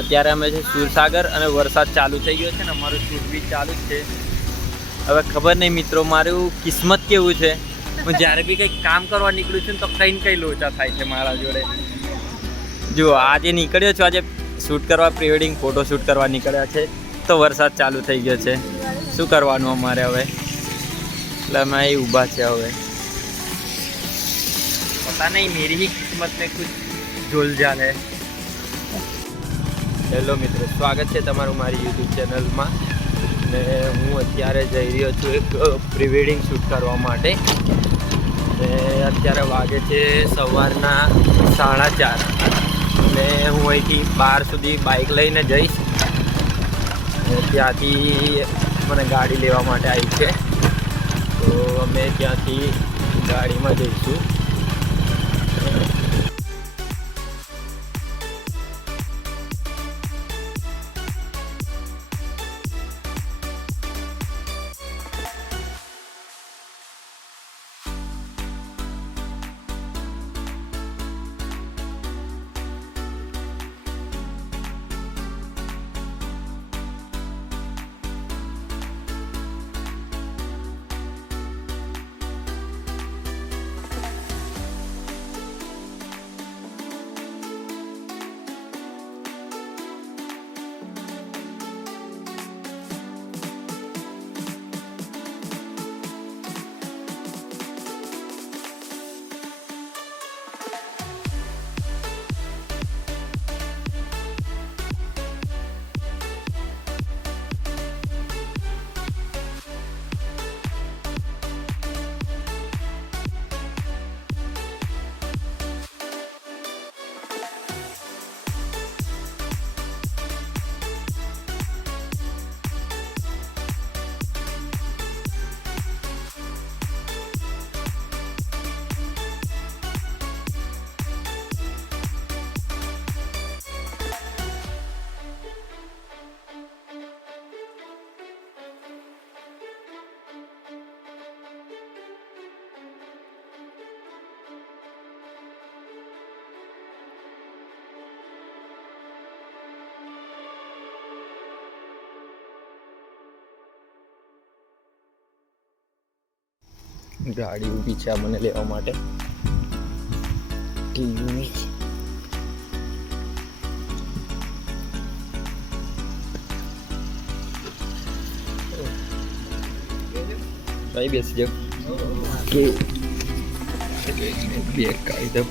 અત્યારે અમે છે સુરસાગર અને વરસાદ ચાલુ થઈ ગયો છે ને અમારું શૂટ બી ચાલુ જ છે. હવે ખબર નહીં મિત્રો મારું કિસ્મત કેવું છે. હું જ્યારે બી કંઈક કામ કરવા નીકળું છું ને તો કંઈ ને કંઈ લોચા થાય છે મારા જોડે. જો આજે નીકળ્યો છું, આજે શૂટ કરવા પ્રી વેડિંગ ફોટો શૂટ કરવા નીકળ્યા છે તો વરસાદ ચાલુ થઈ ગયો છે. શું કરવાનું અમારે હવે? એટલે અમે અહીં ઊભા છે. હવે પતા નહીં મેરી ही किस्मत में कुछ झोलझाल है. હેલો મિત્રો, સ્વાગત છે તમારું મારી યુટ્યુબ ચેનલમાં. ને હું અત્યારે જઈ રહ્યો છું એક પ્રી વેડિંગ શૂટ કરવા માટે. ને અત્યારે વાગે છે સવારના 4:30 ને હું અહીંથી 12 સુધી બાઇક લઈને જઈશ. ત્યાંથી મને ગાડી લેવા માટે આવી છે તો અમે ત્યાંથી ગાડીમાં જઈશું. ગાડી ઊભી છે મને લેવા માટે. ભાઈ બેસી જાઓ. બેગ કાઢી દો.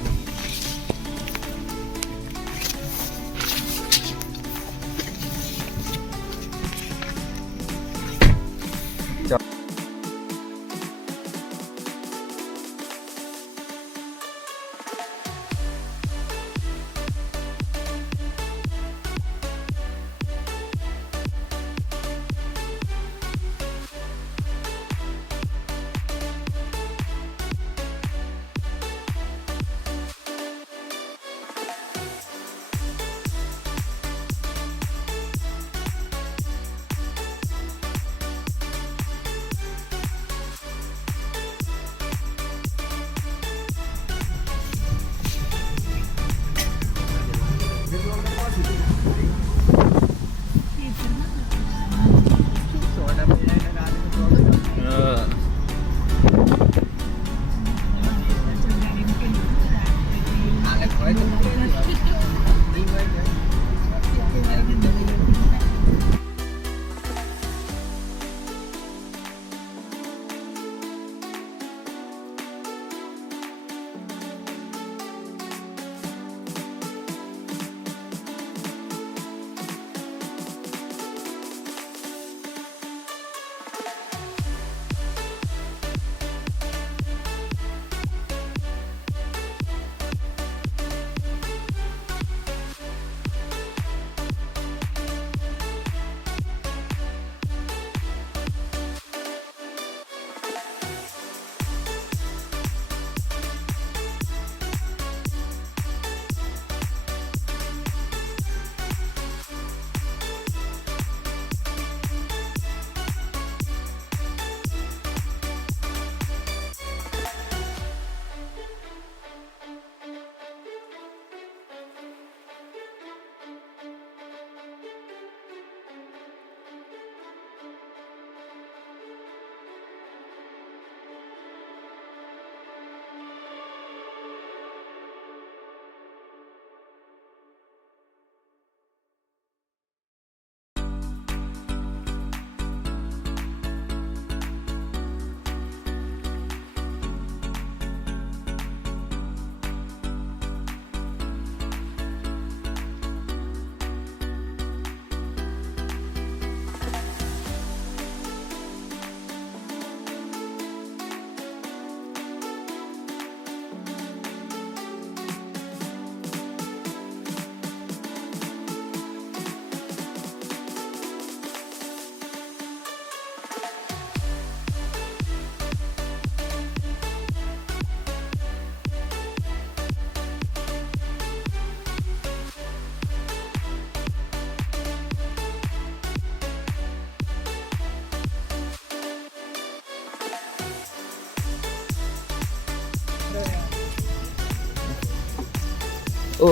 ઓ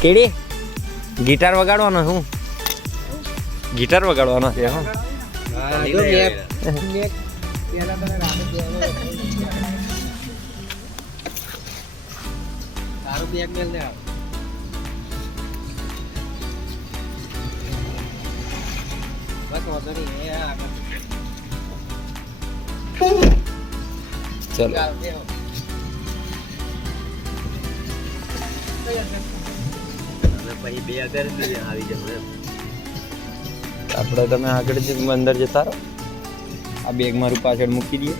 કેડી ગિટાર વગાડવાનો હું ગિટાર વગાડવાનો છે હું આપણે તમે આગળ અંદર જતા રહો આ બેગ મારું પાછળ મૂકી દઈએ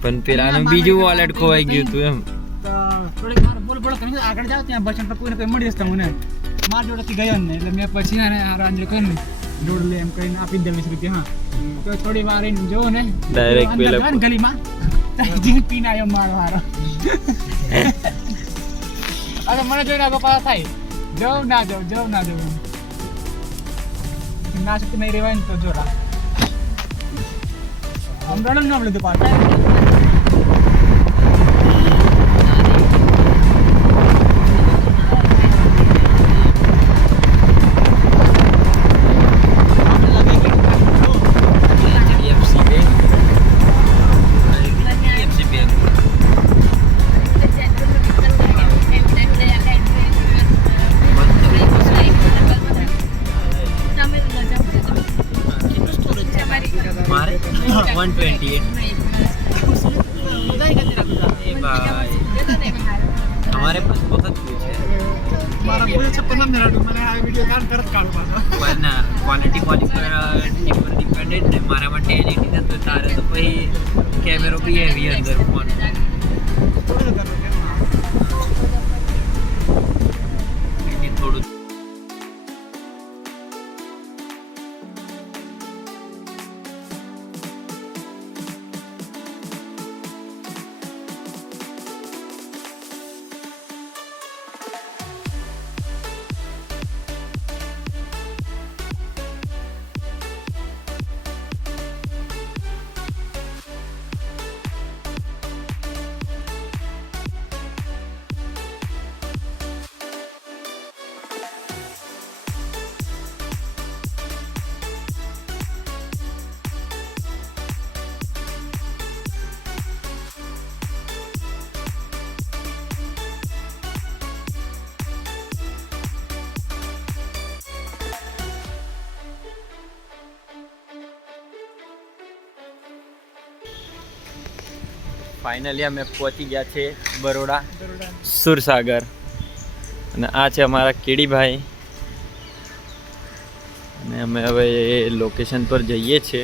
પણ પેલાનું બીજું વોલેટ ખોવાઈ ગયું હતું એમ આગળ જાવ ત્યાં બસ સ્ટેન્ડ પર કોઈને કઈ મળી જશે મને મારા જોડેથી ગયો ને એટલે મેં પછી આંજરે કરીને દોડ લે એમ કરીને આપી દે 20 રૂપિયા હા તો થોડી વાર જો ને ડાયરેક્ટ પેલા ગલીમાં પીને આવ્યો મારો હારો અરે મને જોઈને આગળ પાછા થાય જવું ના જવું ના શકતું નહીં રેવાય ને તો જોરા આમ રડમ ના લીધું પાછા हमारे पास बहुत कुछ है क्वालिटी पर डिपेंडेंट है मारा में 1080 था तो तारे तो भाई कैमरा भी हैवी अंदर फोन थोड़ा ફાઇનલી અમે પહોંચી ગયા છે બરોડા સુરસાગર અને આ છે અમારા કેડીભાઈ અને અમે હવે એ લોકેશન પર જઈએ છીએ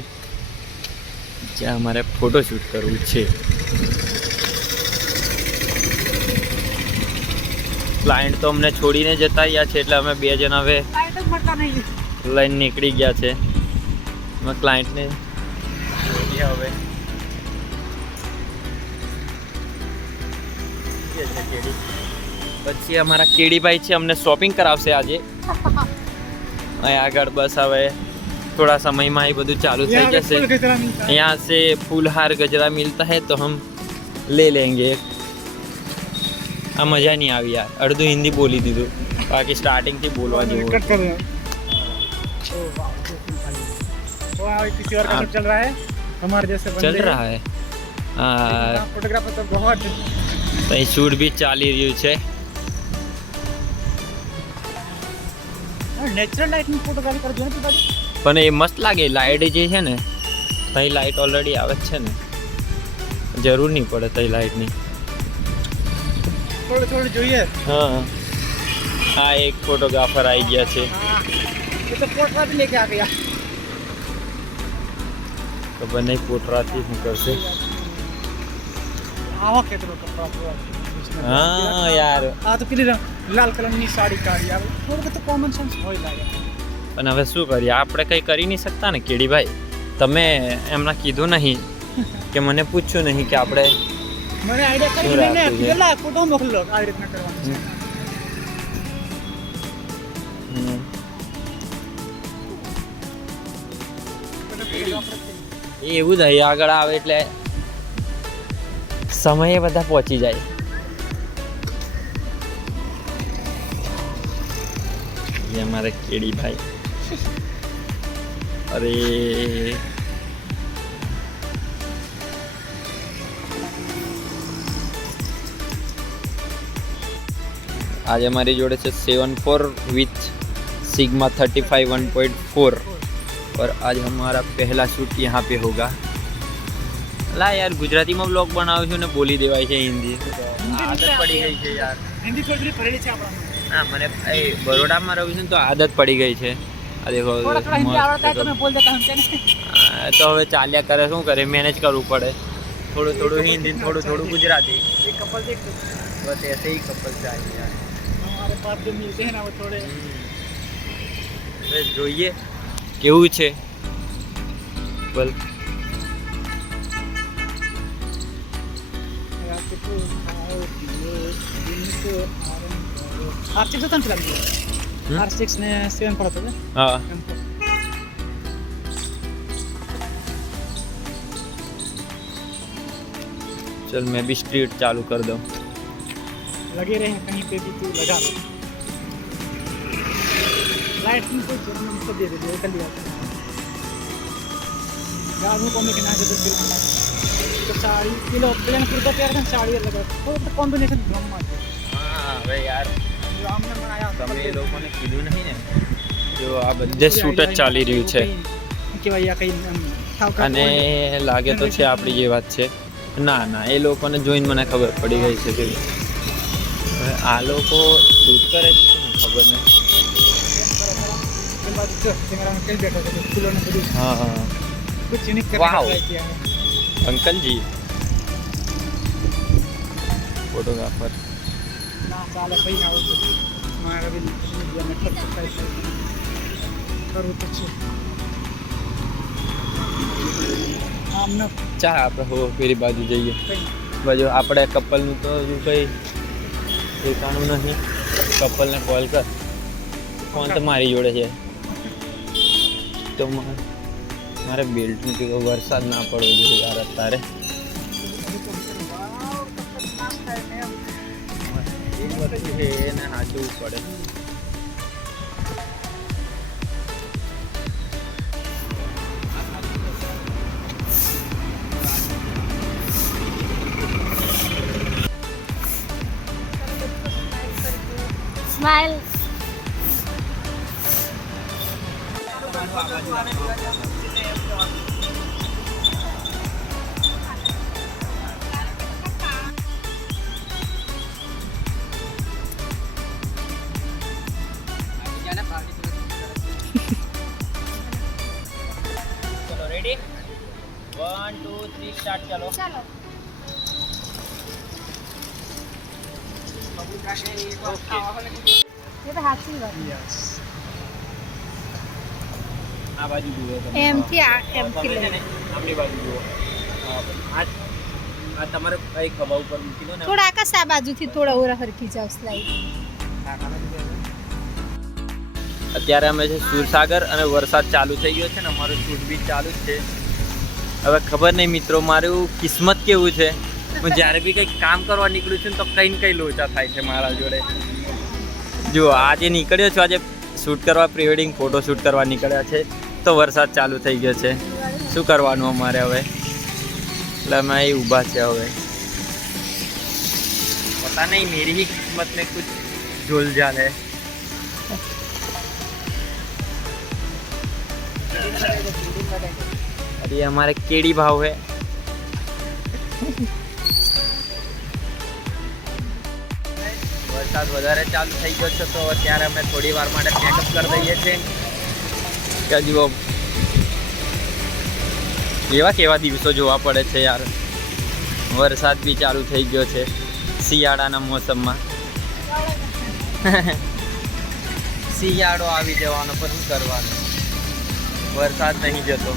જ્યાં અમારે ફોટોશૂટ કરવું છે ક્લાયન્ટ તો અમને છોડીને જતા રહ્યા છે એટલે અમે બે જણ હવે લઈને નીકળી ગયા છે અમે ક્લાયન્ટને હવે પછી અમારા કેડીભાઈ છે અમને શોપિંગ કરાવશે આજે અહીં આગળ બસ હવે थोड़ा समय में ही બધું ચાલू થઈ જશે यहाँ से फूलहार गजरा मिलता है तो हम ले लेंगे આ મજા નહીં આવી યાર અડધું હિન્દી બોલી દીધું બાકી સ્ટાર્ટિંગ થી બોલવા જેવું वहाँ किसी और का शूट चल रहा है हमारे जैसे चल बंदे रहा है આ फोटोग्राफर तो बहुत અહીં શૂટ બી ચાલી રહ્યું છે नेचुरल लाइट में फोटोग्राफी कर दो ना तो પણ એ મસ્ત લાગે લાઇટ જે છે ને તઈ લાઇટ ઓલરેડી આવે જ છે ને જરૂર નહીં પડે તઈ લાઇટની थोड़े थोड़े જોઈએ હા આ એક ફોટોગ્રાફર આવી ગયા છે ये तो पोर्ट्रेट भी लेके आ गया ખબર નહીં પોટરાથી શું કરશે આવો કેટલો કપડા હા યાર આ તો પેલી લાલ કલરની સાડી કાઢી આવે થોડું તો કોમન સેન્સ હોય લાગે પણ હવે શું કરીએ આપણે કંઈ કરી નહીં શકતા ને કેડીભાઈ તમે એમના કીધું નહીં કે મને પૂછ્યું નહીં કે આપણે મને આઈડિયા કરી શું ને રાખવું છે? પેલા ફોટો મોકલો આ રીતના કરવાનું છે એ એવું જ અહીં આગળ આવે એટલે સમયે બધા પહોંચી જાય એ અમારે કેડીભાઈ અરે आज हमारी जोड़े से 7.4 विथ सिग्मा 35 1.4 और आज हमारा पहला शूट यहाँ पे होगा ला यार गुजराती में ब्लॉग बनाવું છું ને બોલી દેવાય છે હિન્દી આદત પડી ગઈ છે યાર હિન્દી થોડી પરેલી છે આપણામાં ના મને એ બરોડામાં રહું છું ને તો આદત પડી ગઈ છે આ દેખો થોડા થોડા હિન્દી આવડતા है तो मैं बोल देता हूँ क्या તો હવે ચાલ્યા કરે શું કરે મેનેજ કરવું પડે થોડું થોડું હિન્દી થોડું થોડું ગુજરાતી ये कपल देख लो બસ ऐसे ही कपल चाहिए यार हमारे पास जो मिलते हैं ना वो थोड़े હવે જોઈએ કેવું છે બોલ R6 તો ચલા ગયો R6 ને 7 પડતો છે હા चल मैं भी स्ट्रीट चालू कर दूं लगे रहे कहीं पे भी तू लगा लो लाइट को जन्म से दे दे कर लिया गाड़ू को में के ना दे फिल्म तो साड़ी किलो प्लेन कुर्ता प्यार का साड़ी लगा तो कॉम्बिनेशन ब्रह्म है हाँ હવે યાર जो हमने बनाया તમે એ લોકોને કીધું નહીં ને જો આ બધે શૂટ જ ચાલી રહ્યું છે કે ભાઈ આ કઈ અને લાગે તો છે આપણી જે વાત છે ના ના એ લોકોને જોઈને મને ખબર પડી ગઈ છે કે હવે આ લોકો શૂટ કરે છે કે મને ખબર નહીં कैमरा में कहीं बैठा था फूलों ने बड़ी हाँ हाँ कुछ यूनिक करने का वाओ। ट्राई किया है अंकल जी फोटोग्राफर ना साले कहीं ना हो तो हमारा भी मीडिया में सब ट्राई करूँ कुछ આમને ચા આપણે હો પેલી બાજુ જઈએ કઈ બાજુ આપણે કપલનું તો હજુ કંઈ ઠેકાણું નહીં કપલને કોલ કર ફોન તો મારી જોડે છે તો મારે બેલ્ટનું કે વરસાદ ના પડવો જોઈએ યાર અત્યારે એ વસ્તુ છે એને સાચવવું પડે સ્માઈલ ચલો રેડી 1 2 3 સ્ટાર્ટ ચાલો ચાલો એ તો સાચી વાત यस આ બાજુ જુઓ તમે એમથી આ એમથી તમે છે લઈ ને આપણી બાજુ જુઓ આ તમારે કઈ ખભા ઉપર મૂકી દો ને થોડા આકાશ આ બાજુથી થોડા ઓરા હરખી જાવ સ્લાઈડ અત્યારે અમે છે સુરસાગર અને વરસાદ ચાલુ થઈ ગયો છે ને અમારું શૂટ બી ચાલુ જ છે હવે ખબર નહીં મિત્રો મારું કિસ્મત કેવું છે હું જ્યારે બી કંઈક કામ કરવા નીકળું છું ને તો કંઈ ને કંઈ લોચા થાય છે મારા જોડે જો આજે નીકળ્યો છું આજે શૂટ કરવા પ્રી વેડિંગ ફોટો શૂટ કરવા નીકળ્યા છે તો વરસાદ ચાલુ થઈ ગયો છે. શું કરવાનું અમારે હવે? એટલે અમે અહીં ઊભા છે હવે. પતા નહીં મેરી ही किस्मत में कुछ झोलझाल है. अरे हमारे केड़ी भाव है. વરસાદ વધારે ચાલુ થઈ ગયો છે તો અત્યારે અમે થોડી વાર માટે પેકઅપ કરી દઈએ છીએ કે જુઓ કેવા દિવસો જોવા પડે છે યાર. વરસાદ બી ચાલુ થઈ ગયો છે શિયાળાના મોસમમાં. શિયાળો આવી જવાનો પણ શું કરવાનું, વરસાદ નહીં જતો.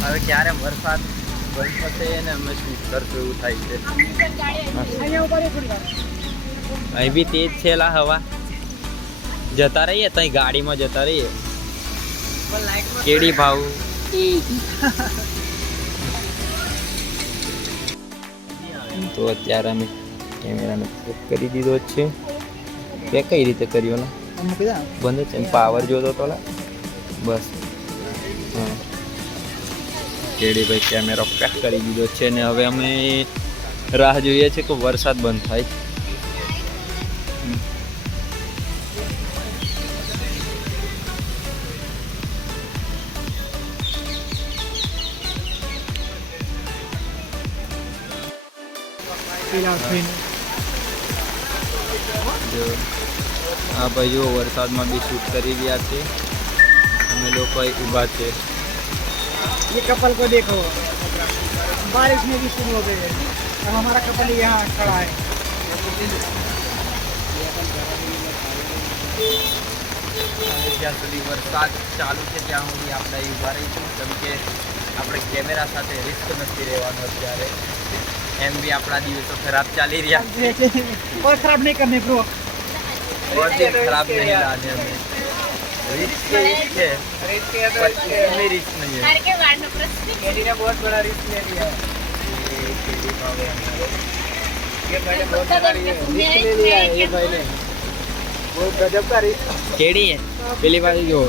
હવે ક્યારે વરસાદ બંધ થશે ને અમે શૂટ કરશું એવું થાય છે. અહીં બી તેજ છે લા હવા. જતા રહીએ ત્યાં ગાડીમાં જતા રહીએ. કેડી ભાવ તો અત્યારે અમે કેમેરાને સેટ કરી દીધો છે. તે કઈ રીતે કર્યો ને? બંધ છે પાવર જોતો તો લા બસ. હા કેડીભાઈ કેમેરો પેક કરી દીધો છે ને હવે અમે રાહ જોઈએ છે કે વરસાદ બંધ થાય. જો આ ભાઈ જો વરસાદમાં બી શૂટ કરી રહ્યા છે. અમે લોકો અહીં ઊભા છે. ये कपल को देखो, बारिश में भी शुरू हो गई है. अब हमारा कपल यहाँ खड़ा है. જ્યાં સુધી વરસાદ ચાલુ છે ત્યાં સુધી આપણે અહીં ઊભા રહીશું, કેમ કે આપણે કેમેરા સાથે રિસ્ક નથી રહેવાનું અત્યારે. એમ બી આપણા દિવસો ખરાબ ચાલી રહ્યા છે. और खराब नहीं करने ब्रो. और दिन खराब नहीं लाने हमें. रिस्क है पर इसमें रिस्क नहीं है. केडी ने बहुत बड़ा रिस्क ले लिया है. ये भाई ने बहुत बड़ा रिस्क ले लिया है. ये भाई ने बहुत गजब का रिस्क. केड़ी है પેલી બાજુ જો.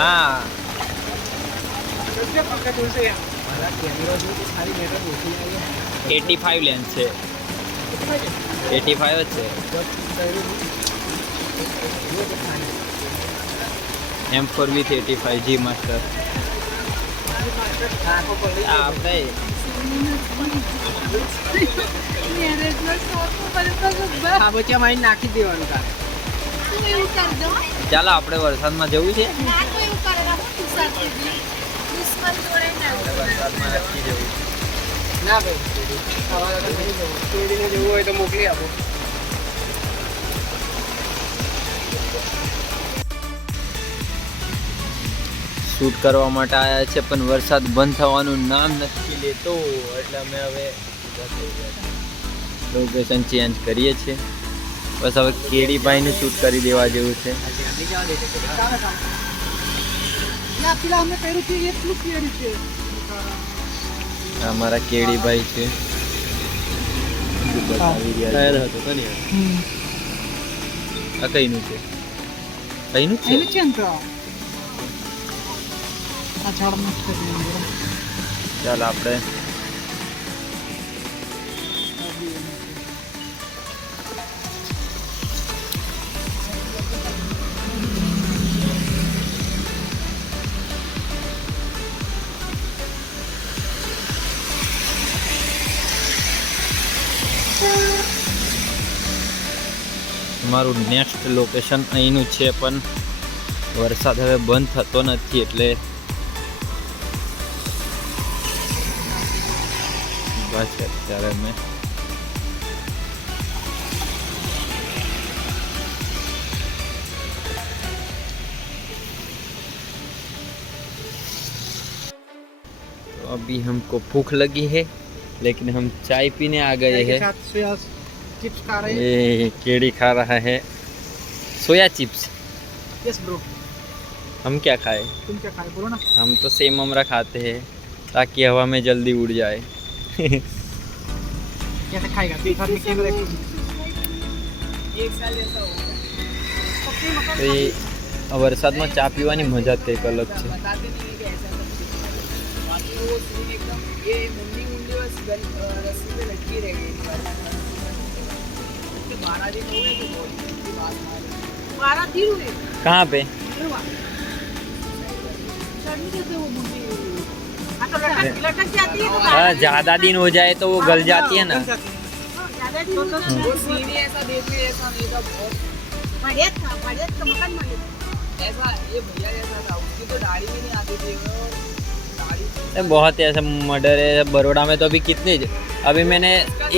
હા 85 લેન્સ છે. 85 જ છે. M4 with 85G master. આપણે હા બચ્ચા મારી નાખી દેવાનું કા. ચાલો આપણે વરસાદમાં જવું છે. વરસાદમાં નથી જવું. ના ભાઈ કેડીને જવું હોય તો મોકલી આપો. શૂટ કરવા માટે આવ્યા છે પણ વરસાદ બંધ થવાનું નામ નથી લેતો એટલે અમે હવે લોકેશન ચેન્જ કરીએ છીએ. બસ હવે કેડીભાઈનું શૂટ કરી દેવા જેવું છે. અમે કર્યું છે એટલું કેડી છે. અમારા કેડીભાઈ છે. બતાવી રહ્યા છે. આ કઈનું છે? કઈનું છે? એનું છે ને તો આ ઝાડ મસ્ત છે. ચાલ આપણે મારું નેક્સ્ટ લોકેશન અહીંનું છે પણ વરસાદ હવે બંધ થતો નથી એટલે બસ અત્યારે અમે तो अभी हमको भूख लगी है लेकिन हम चाय पीने आ गए हैं. चिप्स खा रहे हैं. ये केड़ी खा रहा है सोया चिप्स. Yes bro. हम क्या खाए? तुम क्या खाए बोलो ना. हम तो सेम अमरा खाते हैं ताकि हवा में जल्दी उड़ जाए. कैसे खाएगा? तो घर में कैमरा તો એ વરસાદમાં ચા પીવાની મજા જ કંઈક અલગ છે. कहाँ पे? लटक जाती है हाँ, ज्यादा दिन हो जाए तो वो गल जाती है ना. ज्यादा दिन हो जाए वो सीन ही ऐसा देखने ऐसा नहीं था बहुत बढ़िया का मकान मालिक ऐसा ये भैया जैसा था उसकी तो दाढ़ी भी नहीं आती थी वो दाढ़ी बहुत ऐसा मर्डर है बड़ौदा में. तो अभी कितने अभी मैंने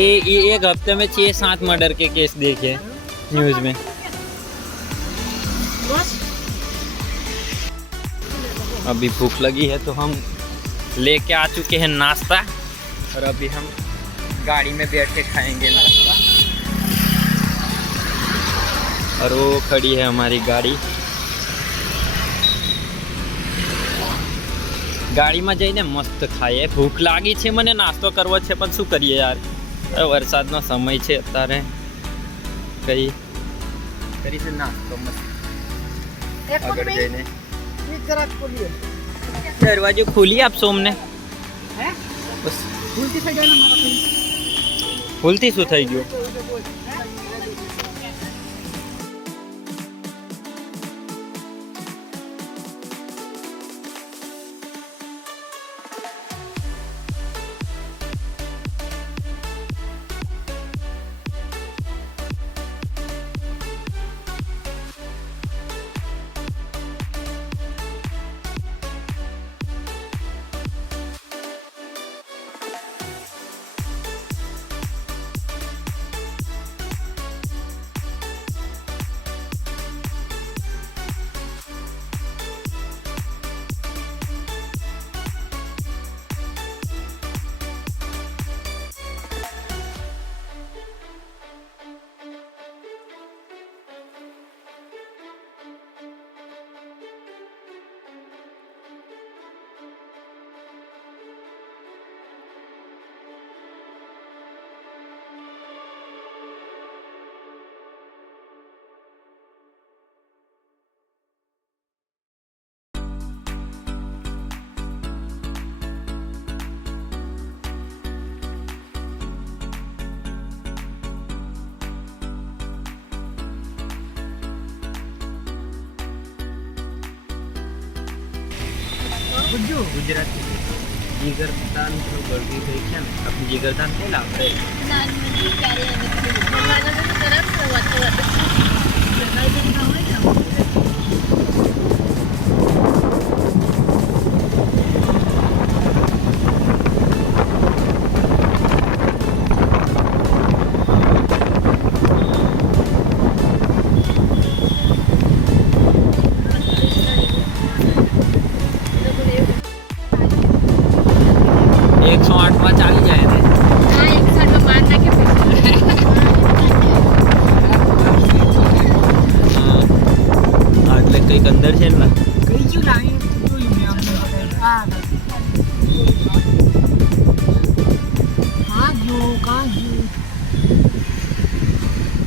एक हफ्ते में 6-7 मर्डर के केस देखे न्यूज़ में. अभी भूख लगी है तो हम लेके आ चुके हैं नाश्ता और अभी हम गाड़ी में बैठ के खाएंगे नाश्ता. और वो खड़ी है हमारी गाड़ी. ગાડીમાં જઈને મસ્ત ખાઈએ. ભૂખ લાગી છે મને, નાસ્તો કરવો છે પણ શું કરીએ યાર, વરસાદનો સમય છે અત્યારે. કઈ કરીશું નાસ્તો મસ્ત આગળ જઈને. દરવાજો ખોલી આપશો અમને? બસ ભૂલથી શું થઈ ગયું? ગુજરાતી જીગરતાન તો ગળવી થઈ છે ને, આપણે જીગરતાન નહીં લાવતા. ચાલી જાય ને એટલે કંઈક અંદર છે ને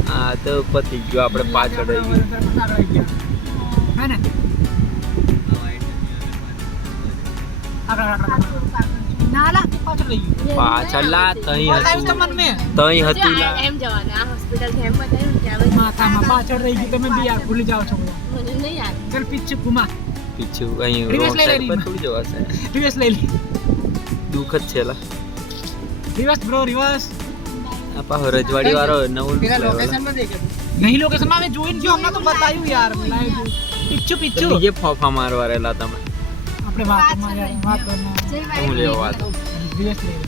હા તો પતી ગયો, આપણે પાછળ રહી ગયું. પાછળલા તઈ હતું એમ જવાના આ હોસ્પિટલ કેમ બતાવ્યું ત્યાં માથામાં પાછળ રહી ગયું. તમે બી યાર ભૂલી જાઓ છો. મને નહીં યાદ. ચલ પીછે ઘુમા પીછું અહીં રિવર્સ લઈ સાઈડ પર થોડી જવાશે. રિવર્સ લઈ લી. દુઃખ જ છે લા. Reverse bro reverse. આપા રજવાડી વાળો નવું લોકેશનમાં દેખે નહીં, લોકેશનમાં મેં જોઈને ગયો, હમણાં તો બતાવ્યું યાર. પીછું પીછું બીજે ફોફા મારવા રહેલા તમે. આપણે વાતોમાં યાર વાતોમાં હું લેવો વાત રિવર્સ લઈ.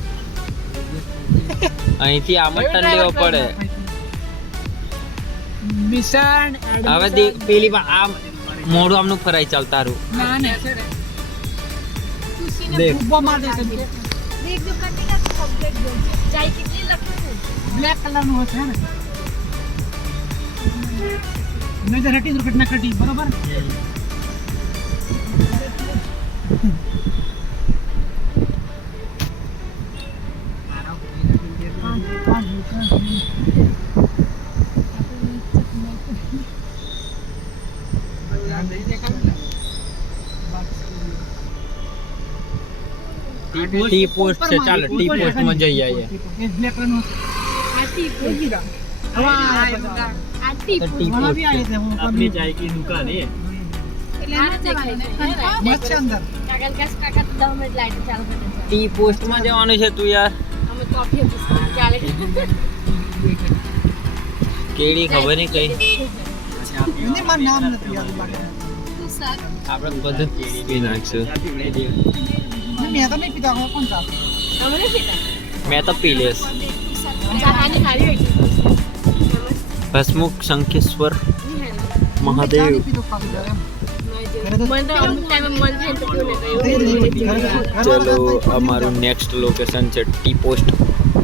અહીંથી આમ જ ટન લેવો પડે. મિશન હવે દેખ પેલી આ મોઢું આમનું ફરાઈ ચાલ તારું. ના ને દેખ ઉભો માર દેશે. દેખ જો કરતી का कम्प्लीट जो चाय कितनी लगती है બ્લેક કલરનું હશે ને. મેં ઘટી દુર્ઘટના ઘટી બરોબર. ટી પોસ્ટ છે, ચાલો ટી પોસ્ટમાં જઈ આવીએ. એ બ્લેક કલરનો આટી એ ગીરા હવા આટી તો ટી વहाँ भी आए थे वो આપણી ચાય की दुकान है. એટલે આ દેખાય છે मस्त છે અંદર કાકા કાકા 10 મિનિટ લાઈટ ચાલુ કરી દે ટી પોસ્ટમાં જવાનું છે તું યાર. અમે કોફી ચાલે કેડી ખબર નહીં કઈ. એને મારું નામ નથી યાદ લાગે તું સર આપણે બધું કેડી પી નાખશું. મેં તો નહીં પીતા હું કોણ તા અમે નહીં પીતા મેં તો પી લેસ. ચાની હારી હોય હસમુખ શંખેશ્વર ચા મહાદેવ. નહીં પીતો ખાલી એમ મન તો અમુક ટાઈમે મન થાય તો પીવું ને ચલો અમારું નેક્સ્ટ લોકેશન છે ટી પોસ્ટ.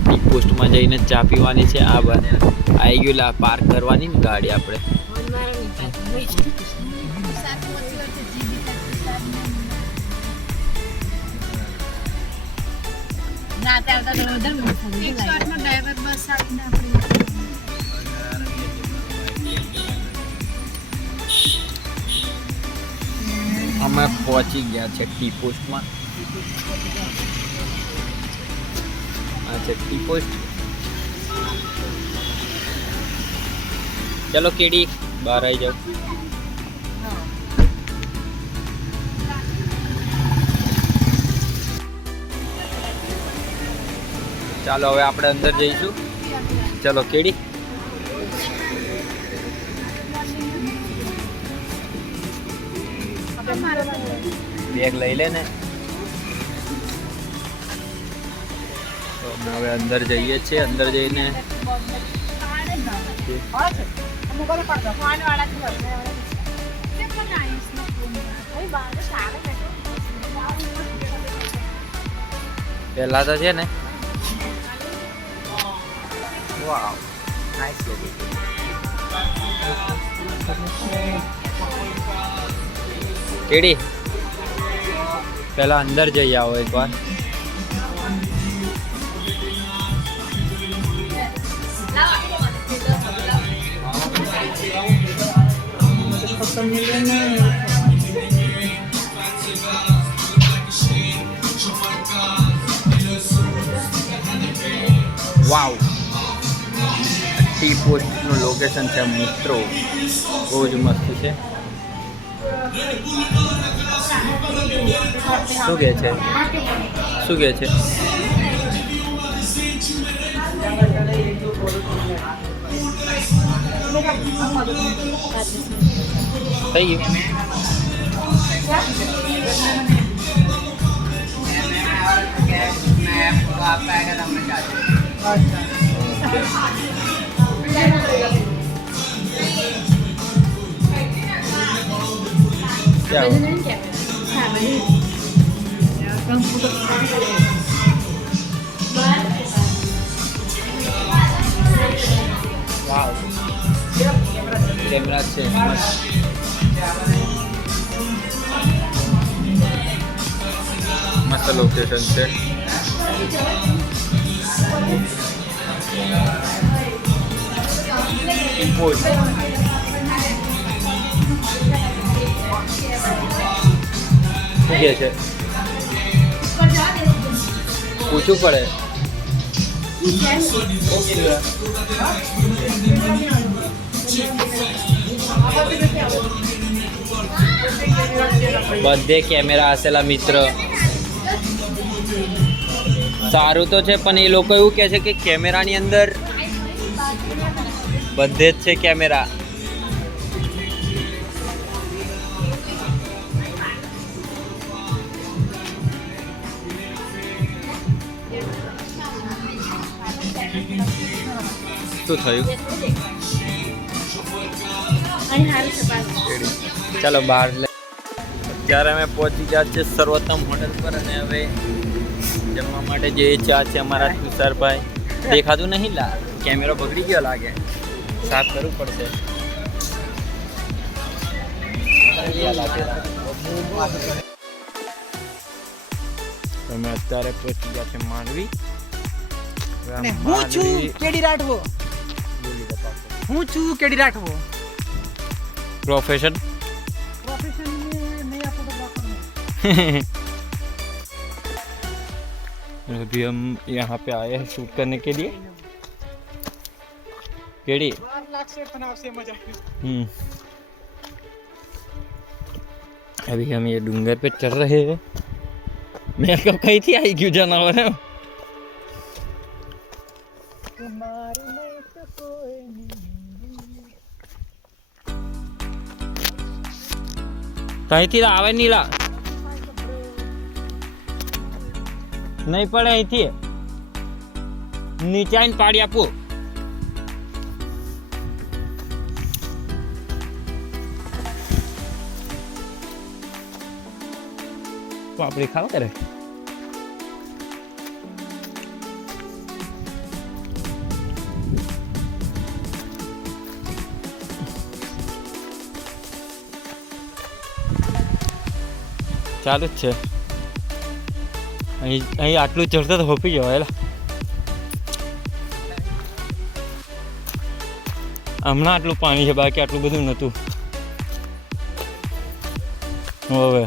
ટી પોસ્ટમાં જઈને ચા પીવાની છે. આ આવી ગયું લા પાર્ક કરવાની ને ગાડી આપણે. અમે પહોંચી ગયા છે ટી પોસ્ટમાં. આ છે ટી પોસ્ટ. ચલો કેડી બહાર આવી જાઓ. ચાલો હવે આપણે અંદર જઈશું. ચલો કેડી બેગ લઈ લે ને. તો અમે હવે અંદર જઈએ છીએ. અંદર જઈને પહેલા તો છે ને વાવ નાઈસ લોકેશન. કેડી પહેલા અંદર જઈ આવો એકવાર. વાવ ટી પોસ્ટનું લોકેશન છે મિત્રો. બહુ જ મસ્ત છે. શું કહે છે શું કહે છે થઈ ગયું. क्या हुआ? वाव कैमरा છે મસ્ત લોકેશન છે. ઇમ્પોર્ટ શું કહે છે પૂછવું પડે. બધે કેમેરા હશેલા મિત્ર. સારું તો છે પણ એ લોકો એવું કહે છે કે કેમેરાની અંદર બધે જ છે કેમેરા. શું થયું? ચાલો બહાર અત્યારે અમે પહોંચી ગયા છે સર્વોત્તમ હોટલ પર અને હવે જમવા માટે જે ચા છે અમારા તુષારભાઈ. દેખાતું નહીં લા કેમેરો બગડી ગયો લાગે. સાફ કરવું પડશે. તમે અત્યારે પહોંચી ગયા છે માંડવી. અને હું છું કેડી રાઠવો. હું છું કેડી રાઠવો. પ્રોફેશન પ્રોફેશન अभी हम यहाँ पे आए हैं शूट करने के लिए। केड़ी अभी हम ये डूंगर पे चढ़ रहे हैं। मैं कब कही थी आई क्यों जानवर है। कहीं थी आवे नीला नहीं पड़े અહીં થી નીચે આવીને પાડી આપો। પાપડી ખાવ કરે ચાલુ જ છે। અહીં આટલું ચડતા તો હોપી જવાય। હમણાં આટલું પાણી છે, બાકી આટલું બધું નહોતું। હવે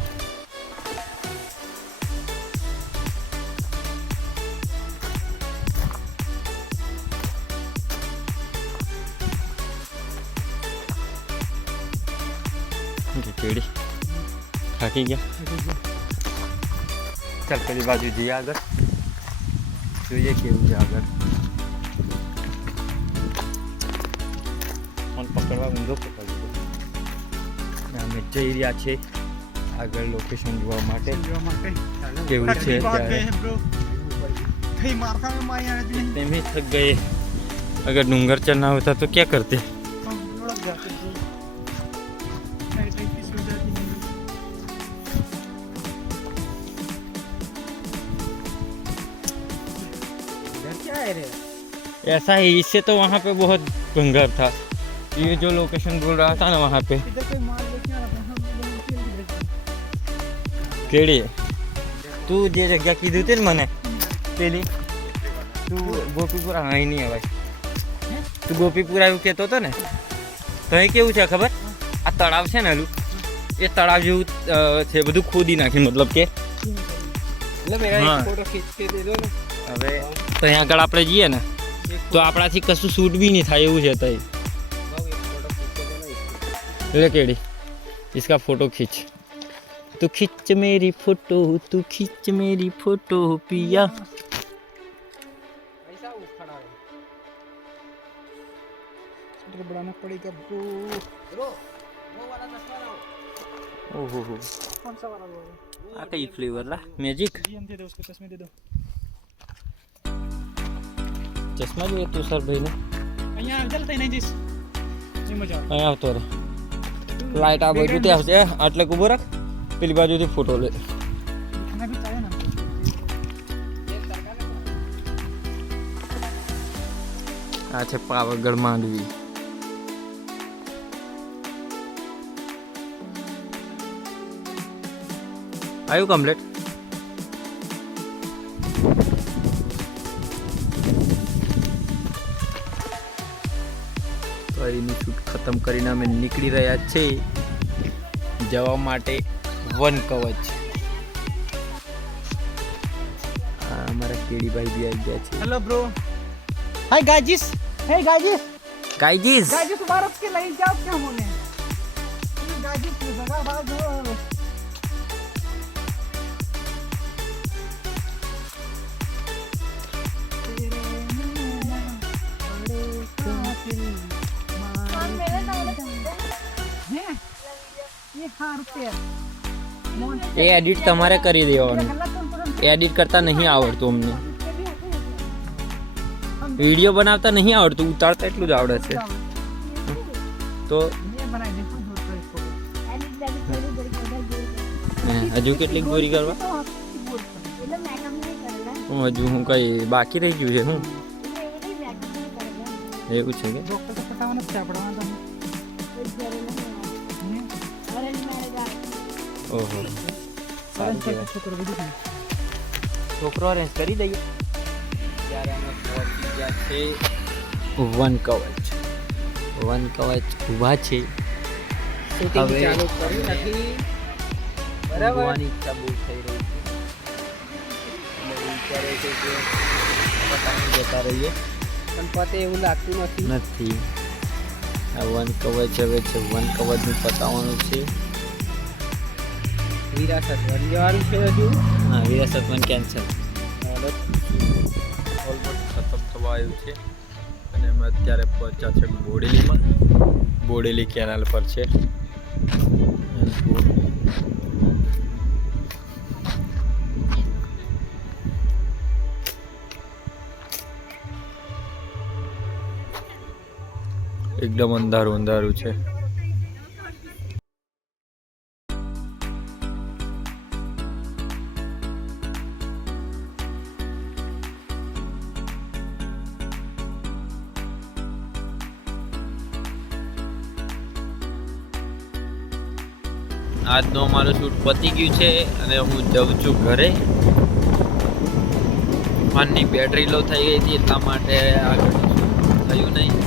કેડી થાકી ગયા। ચાલ પેલી બાજુ જઈએ આગળ, જોઈએ કેવું છે આગળ। ફોન પકડવા ઊંધો પકડી દીધો। અમે જઈ રહ્યા છે આગળ લોકેશન જોવા માટે કેવું છે। तेम ही थक गए। अगर डूंगर चलना होता तो क्या करते। ऐसा ही, इससे तो वहाँ पे बहुत भंगार था। ये जो लोकेशन बोल रहा था ना वहाँ पे केड़ी तू जे जगह कीधुं थी मने पेली तू गोपीपुरा आई नहीं है भाई। तू गोपीपुरा एवं कहतो तो ने तो અહીં કેવું છે ખબર, આ તળાવ છે ને એલું એ તળાવ જેવું છે, બધું ખોદી નાખી મતલબ કે હવે તો અહીં આગળ આપણે જઈએ ને તો આપણાથી કશું શૂટ બી નહીં થાય એવું છે। તઈ એટલે કેડી इसका फोटो खींच, तू खींच मेरी फोटो, तू खींच मेरी फोटो पिया। बढ़ाना पड़ेगा ब्रो। ओहो हो कौन सा वाला ब्रो? आ कई फ्लेवर ला मैजिक हम दे दो, उसको चश्मे दे दो। चश्मा जो तू सर भाई ने અહીંયા જલતા નહીં જીસ ની મજા આવે। અહીં આવતો રે લાઈટ આ બાજુથી આવશે, આટલે ઉભો રાખ, પેલી બાજુથી ફોટો લે। ખાના ભી ચાલે ના આ છે પાવાગઢ માંડવી। આવ્યું કમ્પ્લીટ। તો એની શૂટ ખતમ કરીને અમે નીકળી રહ્યા છે જવા માટે વન કવચ। અમારા કેડીભાઈ બી આવી ગયા છે। Hello bro, hi guys, hey guys ગાઈજીસ गाइस भारत के नहीं जाओ क्या होने गाइस की जगह बात हो। ये हारते એ એડિટ તમારે કરી દેવાનું, એડિટ કરતા નહીં આવડતું અમને, વિડીયો બનાવતા નહીં આવડતું, ઉતારતા એટલું જ આવડે છે। તો હજુ કેટલીક ગોરી કરવા, હજુ હું કઈ બાકી રહી ગયું છે હું એવું છે કે ઓહો છોકરો અરેન્જ કરી દઈએ। ત્યારે અમે પહોંચી ગયા છે વન કવચ। વન કવચ ઊભા છે, હવે બરાબર. જોવાની ઈચ્છા બહુ થઈ રહી છે એટલે વિચારે છે કે પતાવી જતા રહીએ પણ પતે એવું લાગતું નથી. નથી આ વન કવચ હવે છે વન કવચનું પતાવવાનું છે વિરાસત વળી જવાનું છે હજુ. હા વિરાસત વન કેન્સલ ઓલમોસ્ટ ખતમ થવા આવ્યું છે અને અમે અત્યારે પહોંચ્યા છે બોડેલીમાં બોડેલી કેનાલ પર છે એકદમ અંધારું અંધારું છે આજનો અમારું શૂટ પતી ગયું છે અને હું જઉં છું ઘરે ફોનની બેટરી લો થઈ ગઈ હતી એટલા માટે આગળ થયું નહીં